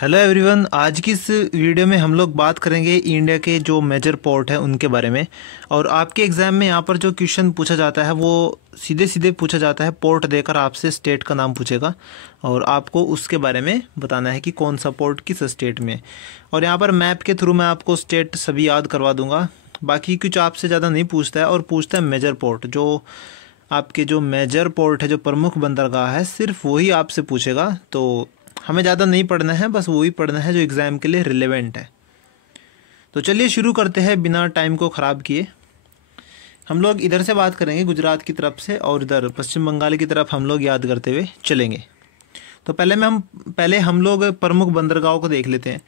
Hello everyone. आज की इस वीडियो में हम लोग बात करेंगे इंडिया के जो मेजर पोर्ट हैं उनके बारे में। और आपके एग्ज़ाम में यहाँ पर जो क्वेश्चन पूछा जाता है वो सीधे सीधे पूछा जाता है। पोर्ट देकर आपसे स्टेट का नाम पूछेगा और आपको उसके बारे में बताना है कि कौन सा पोर्ट किस स्टेट में। और यहाँ पर मैप के थ्रू मैं आपको स्टेट सभी याद करवा दूँगा। बाकी कुछ आपसे ज़्यादा नहीं पूछता है और पूछता है मेजर पोर्ट। जो आपके जो मेजर पोर्ट है, जो प्रमुख बंदरगाह है, सिर्फ वही आपसे पूछेगा। तो हमें ज़्यादा नहीं पढ़ना है, बस वही पढ़ना है जो एग्ज़ाम के लिए रिलेवेंट है। तो चलिए शुरू करते हैं बिना टाइम को ख़राब किए। हम लोग इधर से बात करेंगे गुजरात की तरफ से और इधर पश्चिम बंगाल की तरफ हम लोग याद करते हुए चलेंगे। तो पहले हम लोग प्रमुख बंदरगाहों को देख लेते हैं।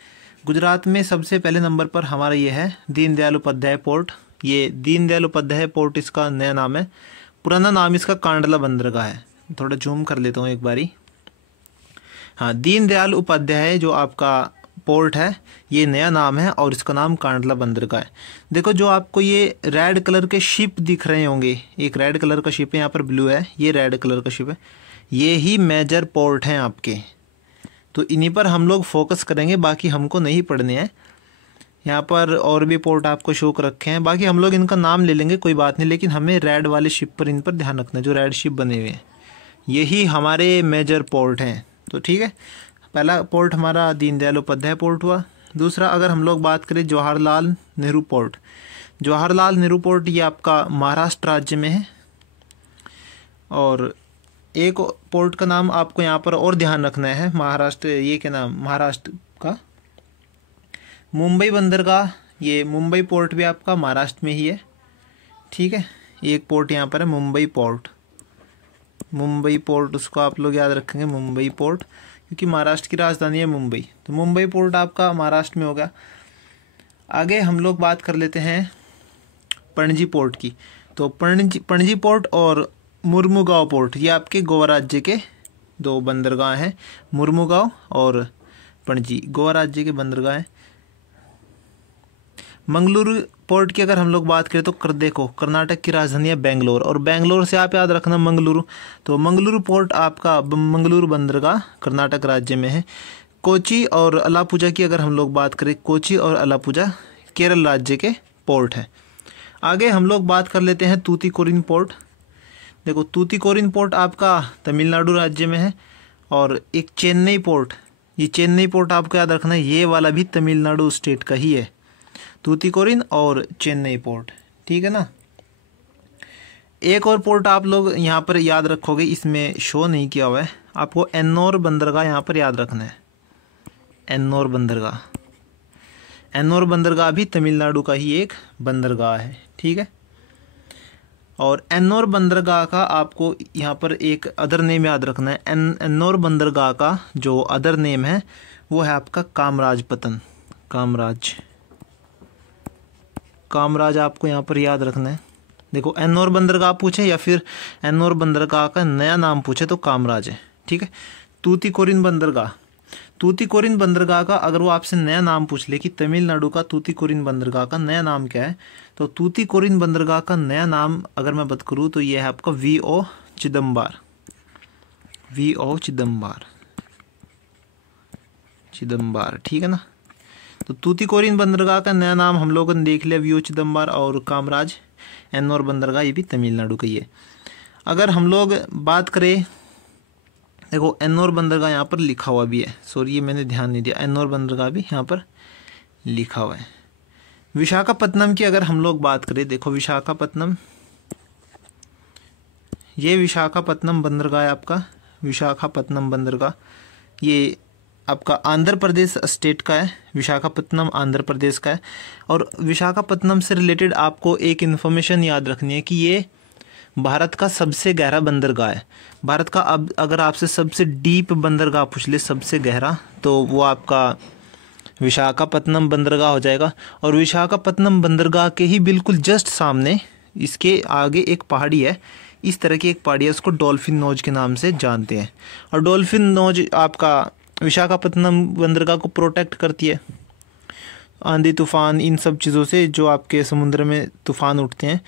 गुजरात में सबसे पहले नंबर पर हमारा ये है दीनदयाल उपाध्याय पोर्ट। ये दीनदयाल उपाध्याय पोर्ट इसका नया नाम है। पुराना नाम इसका कांडला बंदरगाह है। थोड़ा जूम कर लेता हूँ एक बारी। हाँ, दीनदयाल उपाध्याय जो आपका पोर्ट है ये नया नाम है और इसका नाम कांडला बंदरगाह है। देखो जो आपको ये रेड कलर के शिप दिख रहे होंगे, एक रेड कलर का शिप है, यहाँ पर ब्लू है, ये रेड कलर का शिप है, ये ही मेजर पोर्ट हैं आपके। तो इन्हीं पर हम लोग फोकस करेंगे, बाकी हमको नहीं पढ़ने हैं। यहाँ पर और भी पोर्ट आपको शो कर रखे हैं, बाकी हम लोग इनका नाम ले लेंगे, कोई बात नहीं। लेकिन हमें रेड वाले शिप पर इन पर ध्यान रखना है, जो रेड शिप बने हुए हैं यही हमारे मेजर पोर्ट हैं। तो ठीक है, पहला पोर्ट हमारा दीनदयाल उपाध्याय पोर्ट हुआ। दूसरा अगर हम लोग बात करें जवाहरलाल नेहरू पोर्ट। जवाहरलाल नेहरू पोर्ट ये आपका महाराष्ट्र राज्य में है। और एक पोर्ट का नाम आपको यहाँ पर और ध्यान रखना है, महाराष्ट्र, ये क्या नाम, महाराष्ट्र का मुंबई बंदरगाह। ये मुंबई पोर्ट भी आपका महाराष्ट्र में ही है। ठीक है, एक पोर्ट यहाँ पर है मुंबई पोर्ट। मुंबई पोर्ट उसको आप लोग याद रखेंगे, मुंबई पोर्ट, क्योंकि महाराष्ट्र की राजधानी है मुंबई। तो मुंबई पोर्ट आपका महाराष्ट्र में होगा। आगे हम लोग बात कर लेते हैं पणजी पोर्ट की। तो पणजी पोर्ट और मुर्मुगांव पोर्ट ये आपके गोवा राज्य के दो बंदरगाह हैं। मुर्मुगांव और पणजी गोवा राज्य के बंदरगाह हैं। मंगलुरु पोर्ट की अगर हम लोग बात करें तो देखो कर्नाटक की राजधानी है बेंगलोर, और बेंगलोर से आप याद रखना मंगलुरु। तो मंगलुरु पोर्ट आपका मंगलुरु बंदरगाह कर्नाटक राज्य में है। कोची और अलापुझा की अगर हम लोग बात करें, कोची और अलापुझा केरल राज्य के पोर्ट हैं। आगे हम लोग बात कर लेते हैं तूतीकोरिन पोर्ट। देखो तूतीकोरिन पोर्ट आपका तमिलनाडु राज्य में है। और एक चेन्नई पोर्ट, ये चेन्नई पोर्ट आपको याद रखना है, ये वाला भी तमिलनाडु स्टेट का ही है। तूतीकोरिन और चेन्नई पोर्ट, ठीक है ना। एक और पोर्ट आप लोग यहाँ पर याद रखोगे, इसमें शो नहीं किया हुआ है, आपको एन्नोर बंदरगाह यहाँ पर याद रखना है। एन्नोर बंदरगाह, एन्नोर बंदरगाह भी तमिलनाडु का ही एक बंदरगाह है। ठीक है, और एन्नोर बंदरगाह का आपको यहाँ पर एक अदर नेम याद रखना है। एन्नोर बंदरगाह का जो अदर नेम है वो है आपका कामराजपतन। कामराज आपको यहाँ पर याद रखना है। देखो एन्नोर बंदरगाह पूछे या फिर एन्नोर बंदरगाह का नया नाम पूछे तो कामराज है। ठीक है, तूतीकोरिन बंदरगाह का अगर वो आपसे नया नाम पूछ ले कि तमिलनाडु का तूतीकोरिन बंदरगाह का नया नाम क्या है, तो तूतीकोरिन बंदरगाह का नया नाम अगर मैं बात करूँ तो ये है आपका वीओ चिदम्बार। ठीक है ना। तो तूतीकोरिन बंदरगाह का नया नाम हम लोगों ने देख लिया, वीओ चिदम्बार और कामराज। एन्नोर बंदरगाह ये भी तमिलनाडु का ही है। अगर हम लोग बात करें, देखो एन्नोर बंदरगाह यहाँ पर लिखा हुआ भी है, सॉरी ये मैंने ध्यान नहीं दिया, एन्नोर बंदरगाह भी यहाँ पर लिखा हुआ है। विशाखापत्तनम की अगर हम लोग बात करें, देखो विशाखापत्तनम, ये विशाखापत्तनम बंदरगाह है आपका। विशाखापत्तनम बंदरगाह ये आपका आंध्र प्रदेश स्टेट का है। विशाखापत्तनम आंध्र प्रदेश का है। और विशाखापत्तनम से रिलेटेड आपको एक इन्फॉर्मेशन याद रखनी है कि ये भारत का सबसे गहरा बंदरगाह है। भारत का अब अगर आपसे सबसे डीप बंदरगाह पूछ ले, सबसे गहरा, तो वो आपका विशाखापत्तनम बंदरगाह हो जाएगा। और विशाखापत्तनम बंदरगाह के ही बिल्कुल जस्ट सामने इसके आगे एक पहाड़ी है, इस तरह की एक पहाड़ी है, उसको डॉल्फिन नोज के नाम से जानते हैं। और डॉल्फिन नोज आपका विशाखापत्तनम बंदरगाह को प्रोटेक्ट करती है आंधी तूफान इन सब चीज़ों से, जो आपके समुद्र में तूफान उठते हैं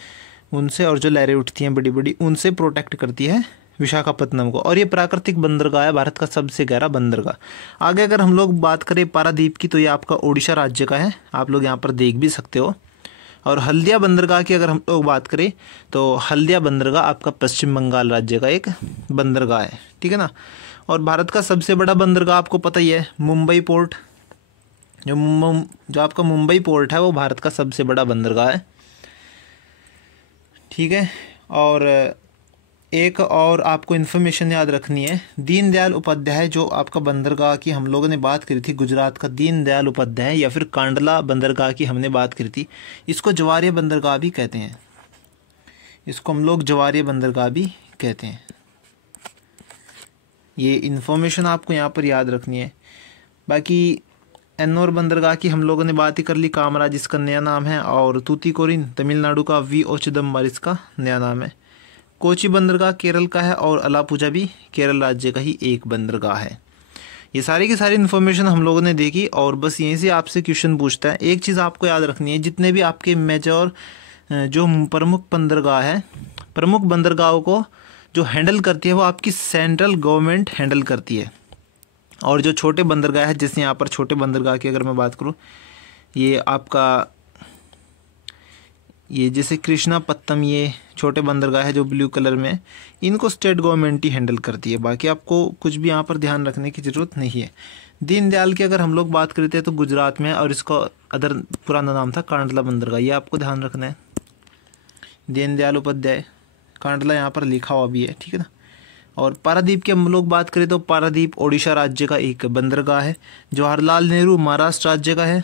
उनसे, और जो लहरें उठती हैं बड़ी बड़ी, उनसे प्रोटेक्ट करती है विशाखापत्तनम को, और ये प्राकृतिक बंदरगाह है, भारत का सबसे गहरा बंदरगाह। आगे अगर हम लोग बात करें पारादीप की, तो ये आपका ओडिशा राज्य का है, आप लोग यहाँ पर देख भी सकते हो। और हल्दिया बंदरगाह की अगर हम लोग बात करें तो हल्दिया बंदरगाह आपका पश्चिम बंगाल राज्य का एक बंदरगाह है, ठीक है ना। और भारत का सबसे बड़ा बंदरगाह आपको पता ही है, मुंबई पोर्ट। जो आपका मुंबई पोर्ट है वो भारत का सबसे बड़ा बंदरगाह है, ठीक है। और एक और आपको इन्फॉर्मेशन याद रखनी है, दीनदयाल उपाध्याय जो आपका बंदरगाह की हम लोगों ने बात करी थी, गुजरात का दीनदयाल उपाध्याय या फिर कांडला बंदरगाह की हमने बात करी थी, इसको जवारिया बंदरगाह भी कहते हैं, इसको हम लोग जवारिया बंदरगाह भी कहते हैं। ये इन्फॉर्मेशन आपको यहाँ पर याद रखनी है। बाकी एन्नोर बंदरगाह की हम लोगों ने बात ही कर ली, कामराज इसका नया नाम है, और तूतीकोरिन तमिलनाडु का, वी.ओ. चिदम्बर इसका नया नाम है। कोची बंदरगाह केरल का है, और अलापुझा भी केरल राज्य का ही एक बंदरगाह है। ये सारी की सारी इन्फॉर्मेशन हम लोगों ने देखी, और बस यहीं से आपसे क्वेश्चन पूछता है। एक चीज़ आपको याद रखनी है, जितने भी आपके मेजर जो प्रमुख बंदरगाह है, प्रमुख बंदरगाहों को जो हैंडल करती है वो आपकी सेंट्रल गवर्नमेंट हैंडल करती है। और जो छोटे बंदरगाह है, जैसे यहाँ पर छोटे बंदरगाह की अगर मैं बात करूँ, ये आपका ये जैसे कृष्णापत्तनम, ये छोटे बंदरगाह है जो ब्लू कलर में, इनको स्टेट गवर्नमेंट ही हैंडल करती है। बाकी आपको कुछ भी यहाँ पर ध्यान रखने की ज़रूरत नहीं है। दीनदयाल की अगर हम लोग बात करते हैं तो गुजरात में है, और इसका अदर पुराना नाम था कांडला बंदरगाह, ये आपको ध्यान रखना है। दीनदयाल उपाध्याय, कांडला यहाँ पर लिखा हुआ भी है, ठीक है ना। और पारादीप की हम लोग बात करें तो पारादीप ओडिशा राज्य का एक बंदरगाह है। जवाहरलाल नेहरू महाराष्ट्र राज्य का है।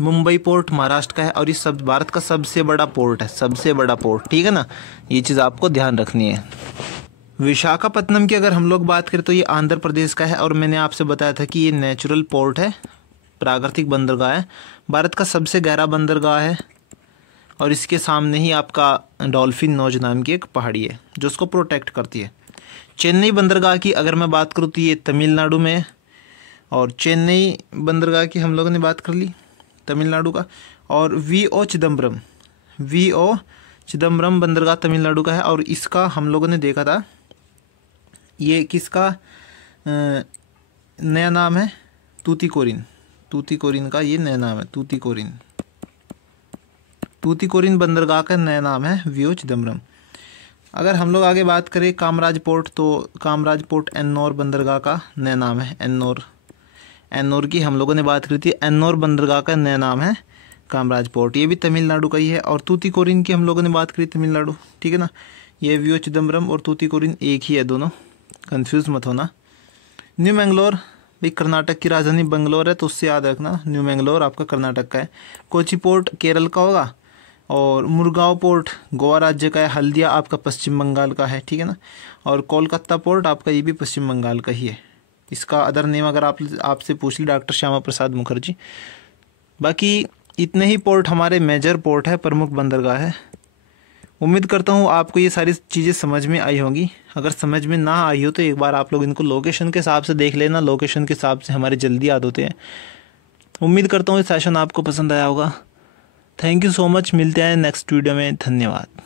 मुंबई पोर्ट महाराष्ट्र का है, और ये सब भारत का सबसे बड़ा पोर्ट है, सबसे बड़ा पोर्ट, ठीक है ना। ये चीज़ आपको ध्यान रखनी है। विशाखापत्तनम की अगर हम लोग बात करें तो ये आंध्र प्रदेश का है, और मैंने आपसे बताया था कि ये नेचुरल पोर्ट है, प्राकृतिक बंदरगाह है, भारत का सबसे गहरा बंदरगाह है। और इसके सामने ही आपका डॉल्फिन नोज नाम की एक पहाड़ी है जो उसको प्रोटेक्ट करती है। चेन्नई बंदरगाह की अगर मैं बात करूँ तो ये तमिलनाडु में है, और चेन्नई बंदरगाह की हम लोगों ने बात कर ली तमिलनाडु का। और वी.ओ. चिदम्बरम बंदरगाह तमिलनाडु का है, और इसका हम लोगों ने देखा था, ये किसका नया नाम है, तूतीकोरिन का ये नया नाम है, तूतीकोरिन बंदरगाह का नया नाम है वी.ओ. चिदम्बरम। अगर हम लोग आगे बात करें कामराज पोर्ट, तो कामराज पोर्ट एन्नोर बंदरगाह का नया नाम है, एन्नोर की हम लोगों ने बात करी थी, एन्नोर बंदरगाह का नया नाम है कामराज पोर्ट, ये भी तमिलनाडु का ही है। और तूतीकोरिन की हम लोगों ने बात करी तमिलनाडु, ठीक है ना। ये वी.ओ. चिदम्बरम और तूतीकोरिन एक ही है, दोनों, कंफ्यूज मत होना। न्यू मैंगलोर भाई कर्नाटक की राजधानी बेंगलोर है, तो उससे याद रखना, न्यू मैंगलोर आपका कर्नाटक का है। कोची पोर्ट केरल का होगा, और मुरगांव पोर्ट गोवा राज्य का है। हल्दिया आपका पश्चिम बंगाल का है, ठीक है ना। और कोलकाता पोर्ट आपका ये भी पश्चिम बंगाल का ही है। इसका अदर नेम अगर आपसे पूछ ली, डॉक्टर श्यामा प्रसाद मुखर्जी। बाकी इतने ही पोर्ट हमारे मेजर पोर्ट है, प्रमुख बंदरगाह है। उम्मीद करता हूँ आपको ये सारी चीज़ें समझ में आई होंगी। अगर समझ में ना आई हो तो एक बार आप लोग इनको लोकेशन के हिसाब से देख लेना, लोकेशन के हिसाब से हमारे जल्दी याद होते हैं। उम्मीद करता हूँ ये सेशन आपको पसंद आया होगा। थैंक यू सो मच, मिलते हैं नेक्स्ट वीडियो में, धन्यवाद।